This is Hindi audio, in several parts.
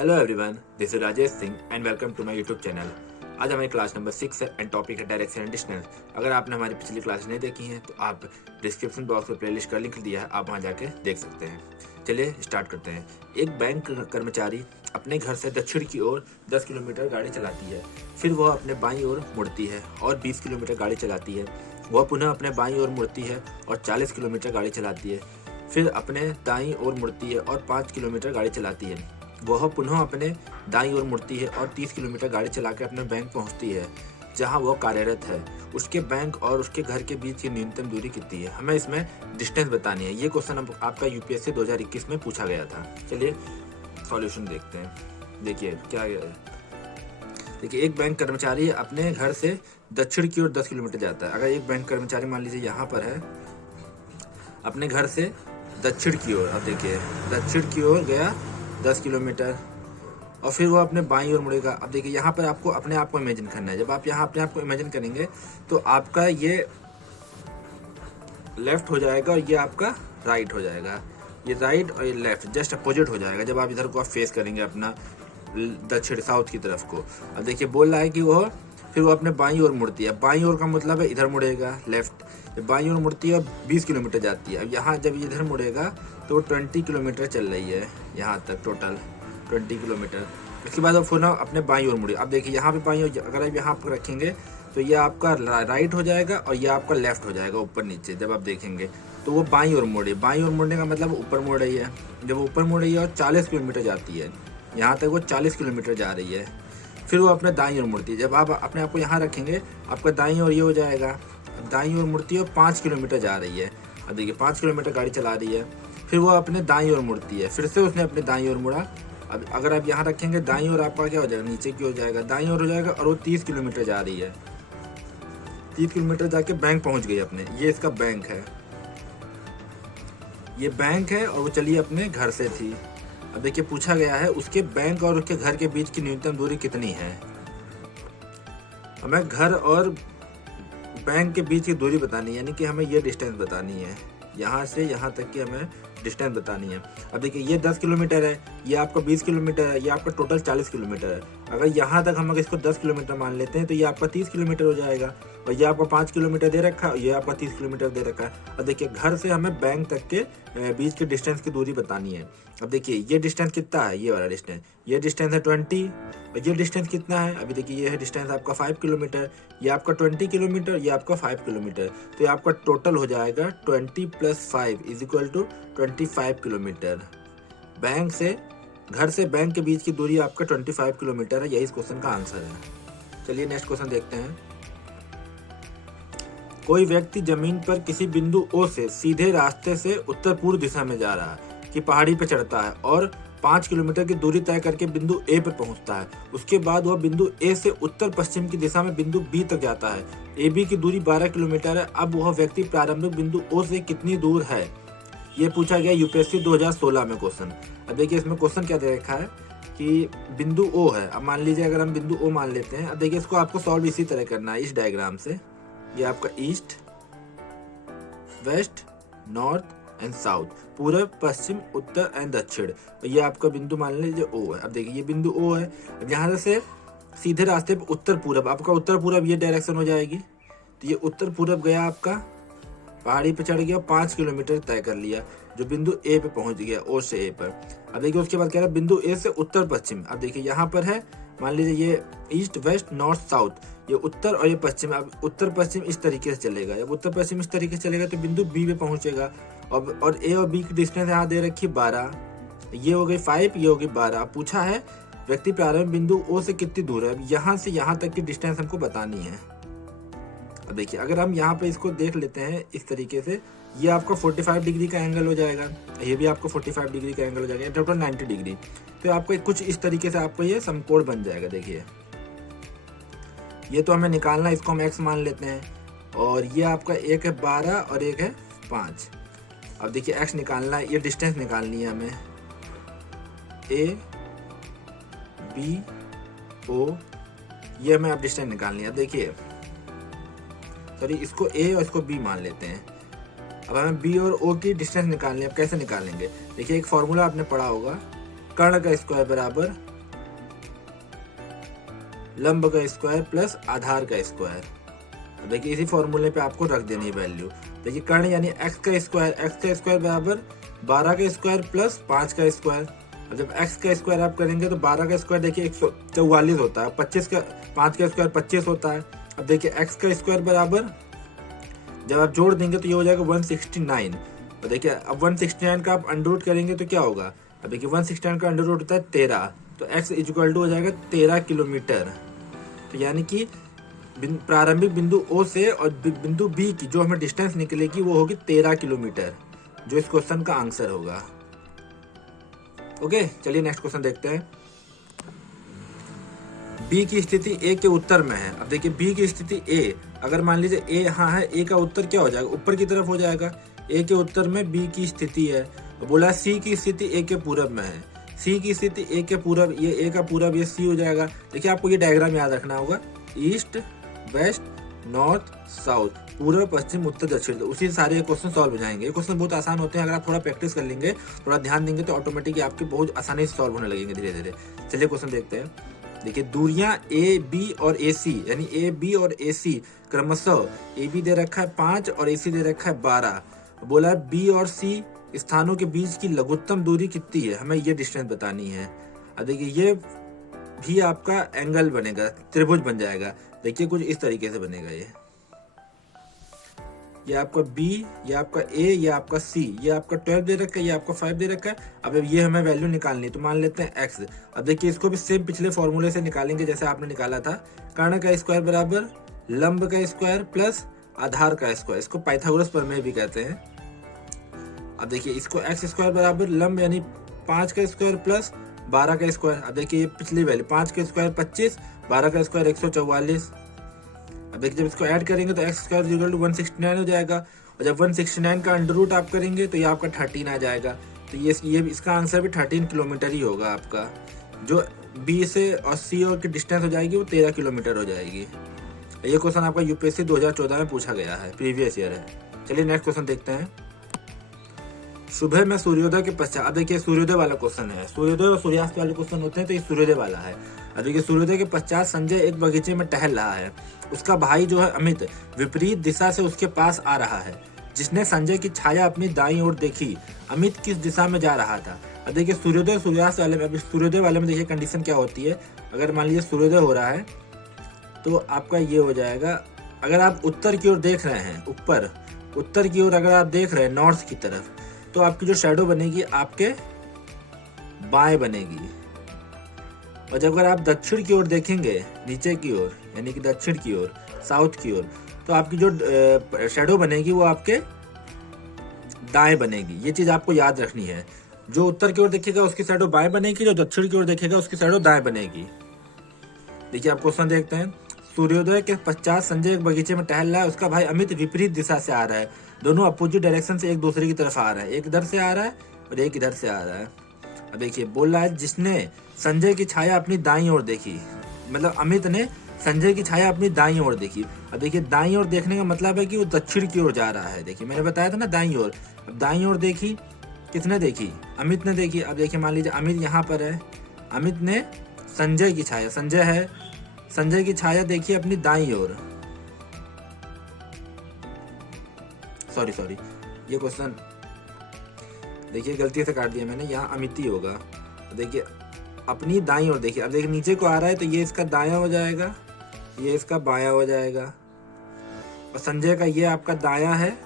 Hello everyone, this is Rajesh Singh and welcome to my YouTube channel. आज हमारी क्लास नंबर 6 है एंड टॉपिक है डायरेक्शन एंड डिस्टेंस। अगर आपने हमारी पिछली क्लास नहीं देखी हैं तो आप डिस्क्रिप्शन बॉक्स में प्लेलिस्ट का लिंक दिया है, आप वहां जाके देख सकते हैं। चलिए स्टार्ट करते हैं। एक बैंक कर्मचारी अपने घर से दक्षिण की ओर 10 किलोमीटर गाड़ी चलाती है, फिर वह अपने बाईं ओर मुड़ती है और 20 किलोमीटर गाड़ी चलाती है। वह पुनः अपने बाईं ओर मुड़ती है और 40 किलोमीटर गाड़ी चलाती है, फिर अपने दाईं ओर मुड़ती है और 5 किलोमीटर गाड़ी चलाती है। वह पुनः अपने दाईं ओर मुड़ती है और 30 किलोमीटर गाड़ी चलाकर अपने बैंक पहुंचती है जहां वह कार्यरत है। उसके बैंक और उसके घर के बीच की न्यूनतम दूरी कितनी है? हमें इसमें डिस्टेंस बतानी है। ये क्वेश्चन आपका यूपीएससी 2021 में पूछा गया था। चलिए सॉल्यूशन देखते हैं। देखिए क्या है। देखिए एक बैंक कर्मचारी अपने घर से दक्षिण की ओर 10 किलोमीटर जाता है। अगर एक बैंक कर्मचारी मान लीजिए यहाँ पर है, अपने घर से दक्षिण की ओर, अब देखिए दक्षिण की ओर गया 10 किलोमीटर और फिर वो अपने बाईं ओर मुड़ेगा। अब देखिए यहाँ पर आपको अपने आप को इमेजिन करना है। जब आप यहाँ अपने आप को इमेजिन करेंगे तो आपका ये लेफ्ट हो जाएगा और ये आपका राइट हो जाएगा। ये राइट और ये लेफ्ट जस्ट अपोजिट हो जाएगा जब आप इधर को आप फेस करेंगे अपना दक्षिण साउथ की तरफ को। अब देखिए बोल रहा है कि फिर वो अपने बाईं ओर मुड़ती है। बाईं ओर का मतलब है इधर मुड़ेगा लेफ्ट। जब बाईं ओर मुड़ती है 20 किलोमीटर जाती है। अब यहाँ जब इधर मुड़ेगा तो 20 किलोमीटर चल रही है, यहाँ तक टोटल 20 किलोमीटर। उसके बाद अब पुनः अपने बाईं ओर मुड़े। अब देखिए यहाँ पे बाईं ओर अगर आप यहाँ पर रखेंगे तो ये आपका राइट हो जाएगा और ये आपका लेफ्ट हो जाएगा ऊपर नीचे। जब आप देखेंगे तो वो बाईं ओर मुड़े। बाईं ओर मुड़ने का मतलब ऊपर मुड़ रही है। जब ऊपर मुड़ रही है और 40 किलोमीटर जाती है, यहाँ तक वो 40 किलोमीटर जा रही है, फिर वो अपने दाईं ओर मुड़ती है। जब आप अपने आप को यहाँ रखेंगे आपका दाईं ओर ये हो जाएगा। दाईं ओर मुड़ती है और 5 किलोमीटर जा रही है। अब देखिए 5 किलोमीटर गाड़ी चला रही है, फिर वो अपने दाईं ओर मुड़ती है। फिर से उसने अपने दाईं ओर मुड़ा। अब अगर आप यहाँ रखेंगे दाईं ओर आपका क्या हो जाएगा, नीचे की हो जाएगा, दाईं ओर हो जाएगा और वो 30 किलोमीटर जा रही है। 30 किलोमीटर जाके बैंक पहुँच गई अपने। ये इसका बैंक है, ये बैंक है और वो चली अपने घर से थी। अब देखिए पूछा गया है उसके बैंक और उसके घर के बीच की न्यूनतम दूरी कितनी है। हमें घर और बैंक के बीच की दूरी बतानी है, यानी कि हमें ये डिस्टेंस बतानी है। यहाँ से यहाँ तक की हमें डिस्टेंस बतानी है। अब देखिए ये 10 किलोमीटर है, ये आपका 20 किलोमीटर है, ये आपका टोटल 40 किलोमीटर है। अगर यहाँ तक हम अगर इसको 10 किलोमीटर मान लेते हैं तो ये आपका 30 किलोमीटर हो जाएगा और ये आपका 5 किलोमीटर दे रखा है, ये आपका 30 किलोमीटर दे रखा है। अब देखिए घर से हमें बैंक तक के बीच के डिस्टेंस की दूरी बतानी है। अब देखिए ये डिस्टेंस कितना है, ये वाला डिस्टेंस, ये डिस्टेंस है 20 और ये डिस्टेंस कितना है, अभी देखिए ये है डिस्टेंस आपका 5 किलोमीटर, ये आपका 20 किलोमीटर, ये आपका 5 किलोमीटर। तो ये आपका टोटल हो जाएगा 20 + 5 = 25 किलोमीटर। बैंक से घर से बैंक के बीच की दूरी आपका 25 किलोमीटर है। यही इस क्वेश्चन का आंसर है। चलिए नेक्स्ट क्वेश्चन देखते हैं। कोई व्यक्ति जमीन पर किसी बिंदु O से सीधे रास्ते से उत्तर पूर्व दिशा में जा रहा है कि पहाड़ी पर चढ़ता है और 5 किलोमीटर की दूरी तय करके बिंदु A पर पहुंचता है। उसके बाद वह बिंदु A से उत्तर पश्चिम की दिशा में बिंदु B तक जाता है। AB की दूरी 12 किलोमीटर है। अब वह व्यक्ति प्रारंभिक बिंदु O से कितनी दूर है? ये पूछा गया यूपीएससी 2016 में क्वेश्चन। अब देखिए इसमें क्वेश्चन क्या दे रखा है कि बिंदु O है। अब मान लीजिए अगर हम बिंदु O मान लेते हैं। अब देखिए इसको आपको सॉल्व इसी तरह करना है, इस डायग्राम से। ये आपका east, west, north and south, पूरब, पश्चिम, उत्तर एंड दक्षिण। ये आपका बिंदु मान लीजिए O है। अब देखिए ये बिंदु O है। अब यहाँ से सीधे रास्ते पे उत्तर पूरब, आपका उत्तर पूरब ये डायरेक्शन हो जाएगी। तो ये उत्तर पूरब गया, आपका पहाड़ी पे चढ़ गया, 5 किलोमीटर तय कर लिया, जो बिंदु ए पे पहुंच गया, O से A पर। अब देखिए उसके बाद कह रहा है बिंदु A से उत्तर पश्चिम। अब देखिए यहाँ पर है, मान लीजिए ये ईस्ट, वेस्ट, नॉर्थ, साउथ, ये उत्तर और ये पश्चिम। अब उत्तर पश्चिम इस तरीके से चलेगा। जब उत्तर पश्चिम इस तरीके से चलेगा तो बिंदु B पे पहुंचेगा। और A और B की डिस्टेंस यहाँ दे रखी 12, ये हो गई 5, ये हो गई 12। पूछा है व्यक्ति प्रारंभ बिंदु O से कितनी दूर है। अब यहाँ से यहाँ तक की डिस्टेंस हमको बतानी है। अब देखिए अगर हम यहाँ पे इसको देख लेते हैं इस तरीके से, ये आपका 45 डिग्री का एंगल हो जाएगा, ये भी आपको 45 डिग्री का एंगल हो जाएगा, टोटल 90 डिग्री। तो आपको कुछ इस तरीके से आपको ये समकोण बन जाएगा। देखिए ये तो हमें निकालना है, इसको हम x मान लेते हैं और ये आपका एक है 12 और एक है 5। अब देखिए x निकालना है, ये डिस्टेंस निकालनी है हमें, A B O, ये हमें अब डिस्टेंस निकालनी है। अब देखिए सॉरी इसको A और इसको B मान लेते हैं। अब हमें B और O की डिस्टेंस निकालनी है। अब कैसे निकालेंगे? देखिए एक फॉर्मूला आपने पढ़ा होगा, कर्ण का स्क्वायर बराबर लंब का स्क्वायर प्लस आधार का स्क्वायर। देखिए इसी फॉर्मूले पे आपको रख देनी है वैल्यू। देखिए कर्ण यानी x का स्क्वायर बराबर 12 का स्क्वायर प्लस 5 का स्क्वायर। अब जब x का स्क्वायर आप करेंगे तो 12 का स्क्वायर देखिए 144 होता है, 25 का 5 का स्क्वायर 25 होता है। अब देखिए x का स्क्वायर बराबर जब आप जोड़ देंगे तो ये हो जाएगा 169। तो देखिए अब 169 का आप अंडर रूट करेंगे तो क्या होगा। अब देखिए 169 का अंडर रूट होता है 13, तो x इक्वल टू हो जाएगा 13 किलोमीटर। तो यानी कि प्रारंभिक बिंदु O से और बिंदु B की जो हमें डिस्टेंस निकलेगी वो होगी 13 किलोमीटर, जो इस क्वेश्चन का आंसर होगा। ओके, चलिए नेक्स्ट क्वेश्चन देखते हैं। B की स्थिति A के उत्तर में है। अब देखिए B की स्थिति A, अगर मान लीजिए A यहाँ है, A का उत्तर क्या हो जाएगा, ऊपर की तरफ हो जाएगा। A के उत्तर में B की स्थिति है। बोला C की स्थिति A के पूरब में है, C की स्थिति A के पूरब, ये A का पूरब, ये C हो जाएगा। देखिए आपको ये डायग्राम याद रखना होगा, ईस्ट वेस्ट नॉर्थ साउथ, पूर्व पश्चिम उत्तर दक्षिण, तो उसी सारे क्वेश्चन सॉल्व हो जाएंगे। ये क्वेश्चन बहुत आसान होते हैं, अगर आप थोड़ा प्रैक्टिस कर लेंगे, थोड़ा ध्यान देंगे तो ऑटोमेटिकली आपके बहुत आसानी से सॉल्व होने लगेंगे धीरे धीरे। चलिए क्वेश्चन देखते हैं। देखिए दूरियां ए बी और ए सी, यानी ए बी और ए सी क्रमशः ए बी दे रखा है 5 और ए सी दे रखा है 12। बोला है बी और सी स्थानों के बीच की लघुत्तम दूरी कितनी है, हमें ये डिस्टेंस बतानी है। अब देखिए ये भी आपका एंगल बनेगा, त्रिभुज बन जाएगा। देखिए कुछ इस तरीके से बनेगा। ये आपका B, ये आपका A, ये आपका C, ये आपका 12 दे रखा है, ये आपका 5 दे रखा है। अब ये हमें वैल्यू निकालनी है, तो मान लेते हैं x। अब देखिए इसको भी सेम पिछले फॉर्मूले से निकालेंगे जैसे आपने निकाला था। कर्ण का स्क्वायर बराबर लंब का स्क्वायर प्लस आधार का स्क्वायर, इसको पाइथागोरस प्रमेय भी कहते हैं। अब देखिए इसको x स्क्वायर बराबर लंब यानी 5 का स्क्वायर प्लस 12 का स्क्वायर। अब देखिए ये पिछली वैल्यू 5 का स्क्वायर 25, 12 का स्क्वायर 144। अब देखिए जब इसको ऐड करेंगे तो x स्क्वायर इक्वल टू 169 हो जाएगा, और जब 169 का अंडर रूट आप करेंगे तो ये आपका 13 आ जाएगा। तो ये इसका आंसर भी 13 किलोमीटर ही होगा आपका। जो B से और C और की डिस्टेंस हो जाएगी वो 13 किलोमीटर हो जाएगी। ये क्वेश्चन आपका यूपीएससी 2014 में पूछा गया है, प्रीवियस ईयर है। चलिए नेक्स्ट क्वेश्चन देखते हैं। सुबह में सूर्योदय के पश्चात, अब देखिए सूर्योदय वाला क्वेश्चन है, सूर्योदय और सूर्यास्त वाले क्वेश्चन होते हैं, तो ये सूर्योदय वाला है। अब देखिए सूर्योदय के पश्चात संजय एक बगीचे में टहल रहा है, उसका भाई जो है अमित विपरीत दिशा से उसके पास आ रहा है। जिसने संजय की छाया अपनी दाईं ओर देखी, अमित किस दिशा में जा रहा था। अब देखिए सूर्योदय सूर्यास्त वाले में, अभी सूर्योदय वाले में देखिए कंडीशन क्या होती है। अगर मान लीजिए सूर्योदय हो रहा है तो आपका ये हो जाएगा, अगर आप उत्तर की ओर देख रहे हैं, ऊपर उत्तर की ओर अगर आप देख रहे हैं नॉर्थ की तरफ, तो आपकी जो शैडो बनेगी आपके बाएं बनेगी। और जब अगर आप दक्षिण की ओर देखेंगे, नीचे की ओर यानी कि दक्षिण की ओर, साउथ की ओर, तो आपकी जो शैडो बनेगी वो आपके दाएं बनेगी। ये चीज आपको याद रखनी है। जो उत्तर की ओर देखेगा उसकी शैडो बाएं बनेगी, जो दक्षिण की ओर देखेगा उसकी शैडो दाएं बनेगी। देखिए आप क्वेश्चन देखते हैं। सूर्योदय के पश्चात संजय एक बगीचे में टहल रहा है, उसका भाई अमित विपरीत दिशा से आ रहा है। दोनों अपोजिट डायरेक्शन से एक दूसरे की तरफ आ रहा है, एक इधर से आ रहा है और एक इधर से आ रहा है। अब देखिए बोल रहा है जिसने संजय की छाया अपनी दाईं ओर देखी, मतलब अमित ने संजय की छाया अपनी दाईं ओर देखी। अब देखिए दाईं ओर देखने का मतलब है कि वो दक्षिण की ओर जा रहा है। देखिए मैंने बताया था ना दाईं ओर। अब दाईं ओर देखी, किसने देखी, अमित ने देखी। अब देखिए मान लीजिए अमित यहाँ पर है, अमित ने संजय की छाया, संजय है, संजय की छाया देखी अपनी दाईं ओर। सॉरी ये क्वेश्चन देखिए गलती से काट दिया मैंने, यहाँ अमित ही होगा। देखिए अपनी दाईं ओर देखिए। अब देखिए नीचे को आ रहा है तो ये इसका दायां हो जाएगा, ये इसका बायां हो जाएगा, और संजय का ये आपका दायां है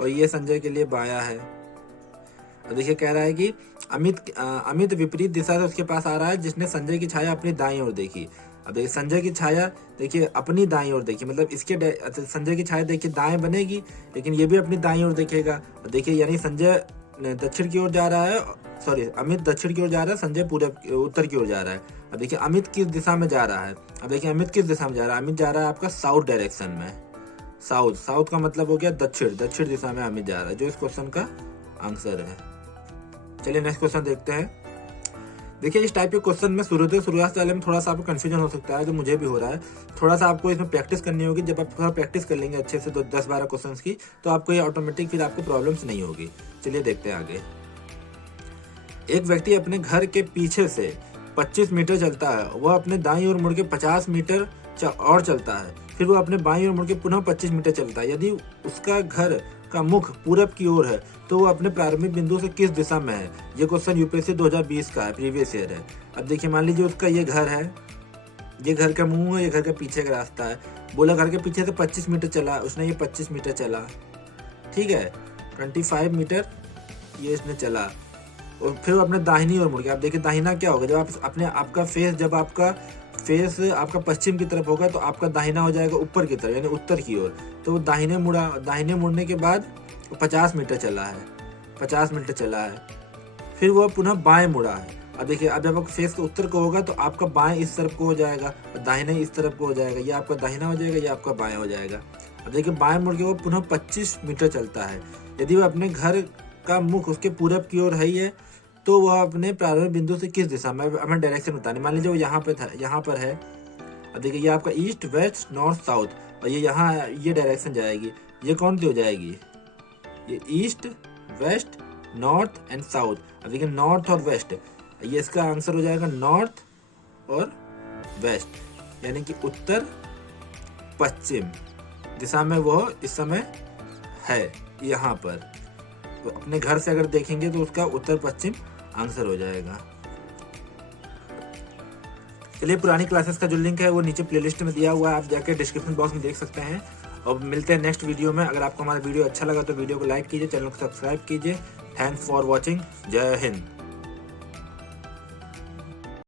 और ये संजय के लिए बायां है। और देखिए कह रहा है कि अमित विपरीत दिशा से उसके पास आ रहा है, जिसने संजय की छाया अपनी दाईं ओर देखी। अब देखिए संजय की छाया देखिए अपनी दाईं ओर देखी, मतलब इसके संजय की छाया देखिए दाएं बनेगी, लेकिन ये भी अपनी दाईं ओर देखेगा। देखिए यानी संजय दक्षिण की ओर जा रहा है, सॉरी अमित दक्षिण की ओर जा रहा है, संजय पूरब उत्तर की ओर जा रहा है। अब देखिए अमित किस दिशा में जा रहा है। अब देखिए अमित किस दिशा में जा रहा है, अमित जा रहा है आपका साउथ डायरेक्शन में। साउथ का मतलब हो गया दक्षिण दिशा में अमित जा रहा है, जो इस क्वेश्चन का आंसर है। चलिए नेक्स्ट क्वेश्चन देखते हैं। देखिए इस टाइप के क्वेश्चन में सूर्योदय सूर्यास्त वाले में थोड़ा सा आपको कंफ्यूजन हो सकता है, जो मुझे भी हो रहा है। थोड़ा सा आपको इसमें प्रैक्टिस करनी होगी। जब आप थोड़ा प्रैक्टिस कर लेंगे अच्छे से 10-12 क्वेश्चंस की, तो आपको ये ऑटोमेटिक फिर आपको प्रॉब्लम्स नहीं होगी। चलिए देखते हैं आगे। एक व्यक्ति अपने घर के पीछे से 25 मीटर चलता है, वह अपने दाईं ओर मुड़ के 50 मीटर और चलता है, फिर वह अपने बाईं ओर मुड़ के पुनः 25 मीटर चलता है। यदि उसका घर का मुख पूरब की ओर है तो वो अपने प्रारंभिक बिंदु से किस दिशा में है? ये क्वेश्चन यूपीएससी 2020 का है, प्रीवियस ईयर है। अब देखिए, मान लीजिए उसका ये घर है, ये घर का मुंह है, ये घर के पीछे का रास्ता है। बोला घर के पीछे से 25 मीटर चला, उसने ये 25 मीटर चला, ठीक है, 25 मीटर ये इसने चला, और फिर वो अपने दाहिनी ओर मुड़ गया। आप देखिए दाहिना क्या होगा, जब आप अपने आपका फेस, जब आपका फेस आपका पश्चिम की तरफ होगा तो आपका दाहिना हो जाएगा ऊपर की तरफ, यानी उत्तर की ओर। तो वो दाहिने मुड़ा, दाहिने मुड़ने के बाद 50 मीटर चला है, 50 मीटर चला है, फिर वो पुनः बाएं मुड़ा है। अब देखिए, अब जब आपका फेस के उत्तर को होगा तो आपका बाएं इस तरफ को हो जाएगा और दाहिना इस तरफ को हो जाएगा, ये आपका दाहिना हो जाएगा, ये आपका बाएं हो जाएगा। अब देखिए, बाएं मुड़ के वो पुनः 25 मीटर चलता है। यदि वो अपने घर का मुख उसके पूरब की ओर है ही है तो वह अपने प्रारंभिक बिंदु से किस दिशा में, हमें डायरेक्शन बतानी। मान लीजिए वो यहाँ पे था, यहाँ पर है। अब देखिए, ये आपका ईस्ट, वेस्ट, नॉर्थ, साउथ, और ये यहाँ ये डायरेक्शन जाएगी, ये कौन सी हो जाएगी? ये east, west, north and south. अब देखिए, नॉर्थ और वेस्ट, ये इसका आंसर हो जाएगा नॉर्थ और वेस्ट, यानी कि उत्तर पश्चिम दिशा में वो इस समय है यहाँ पर। तो अपने घर से अगर देखेंगे तो उसका उत्तर पश्चिम आंसर हो जाएगा। चलिए, पुरानी क्लासेस का जो लिंक है वो नीचे प्लेलिस्ट में दिया हुआ है, आप जाकर डिस्क्रिप्शन बॉक्स में देख सकते हैं। और मिलते हैं नेक्स्ट वीडियो में। अगर आपको हमारा वीडियो अच्छा लगा तो वीडियो को लाइक कीजिए, चैनल को सब्सक्राइब कीजिए। Thanks for watching. जय हिंद।